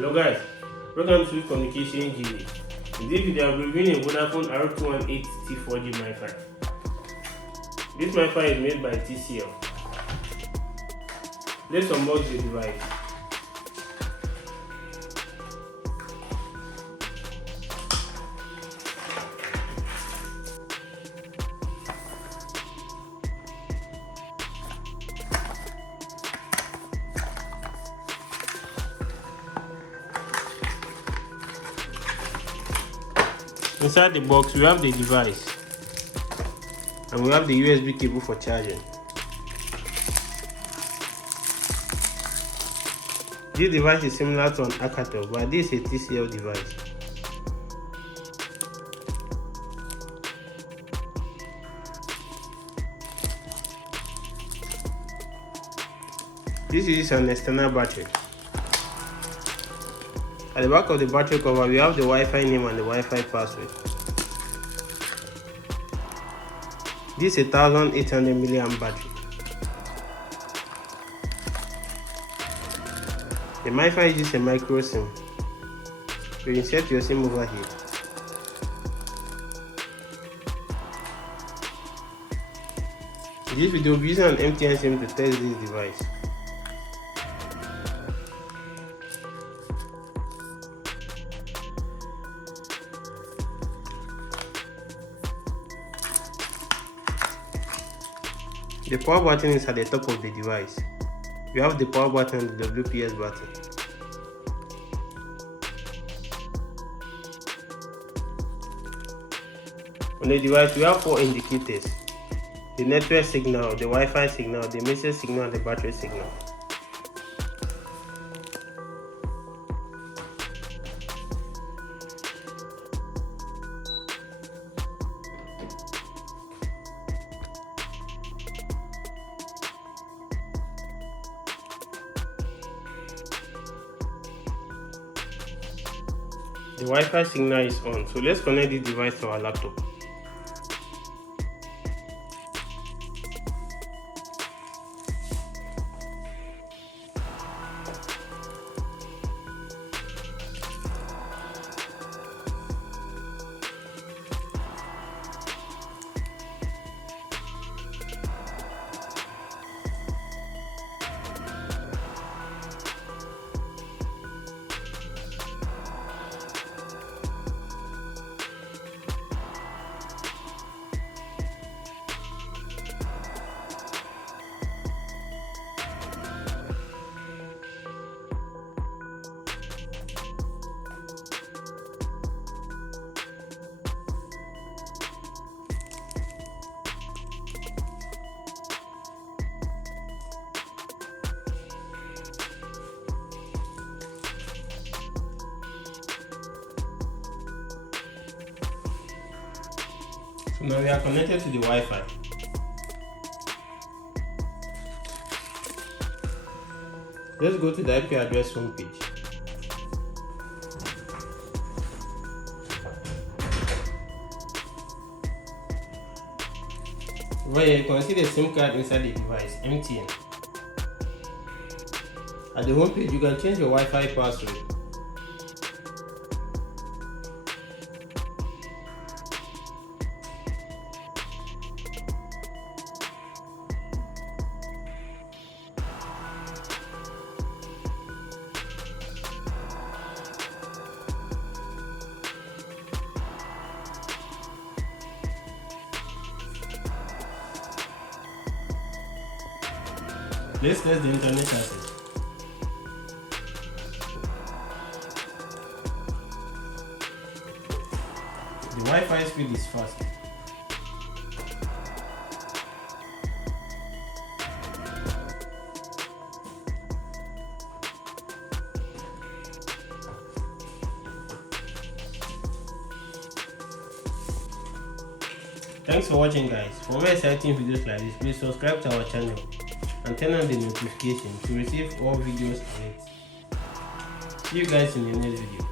Hello guys, welcome to Communication Engineering. In this video, I'll be reviewing a Vodafone R218t 4G MiFi. This MiFi is made by TCL. Let's unbox the device. Inside the box, we have the device and we have the USB cable for charging. This device is similar to an R218t, but this is a TCL device. This is an external battery. At the back of the battery cover, we have the Wi-Fi name and the Wi-Fi password. This is a 1800 mAh battery. The MiFi uses a micro SIM. You insert your SIM over here. In this video, we'll be using an MTN SIM to test this device. The power button is at the top of the device. We have the power button and the WPS button. On the device, we have 4 indicators: the network signal, the Wi-Fi signal, the message signal, and the battery signal. The Wi-Fi signal is on, so let's connect this device to our laptop. So now we are connected to the Wi-Fi. Let's go to the IP address homepage. Over here you can see the SIM card inside the device, MTN. At the homepage you can change your Wi-Fi password. Let's test the internet access. The Wi-Fi speed is fast. Thanks for watching guys. For more exciting videos like this, please subscribe to our channel and turn on the notification to receive all videos alerts. See you guys in the next video.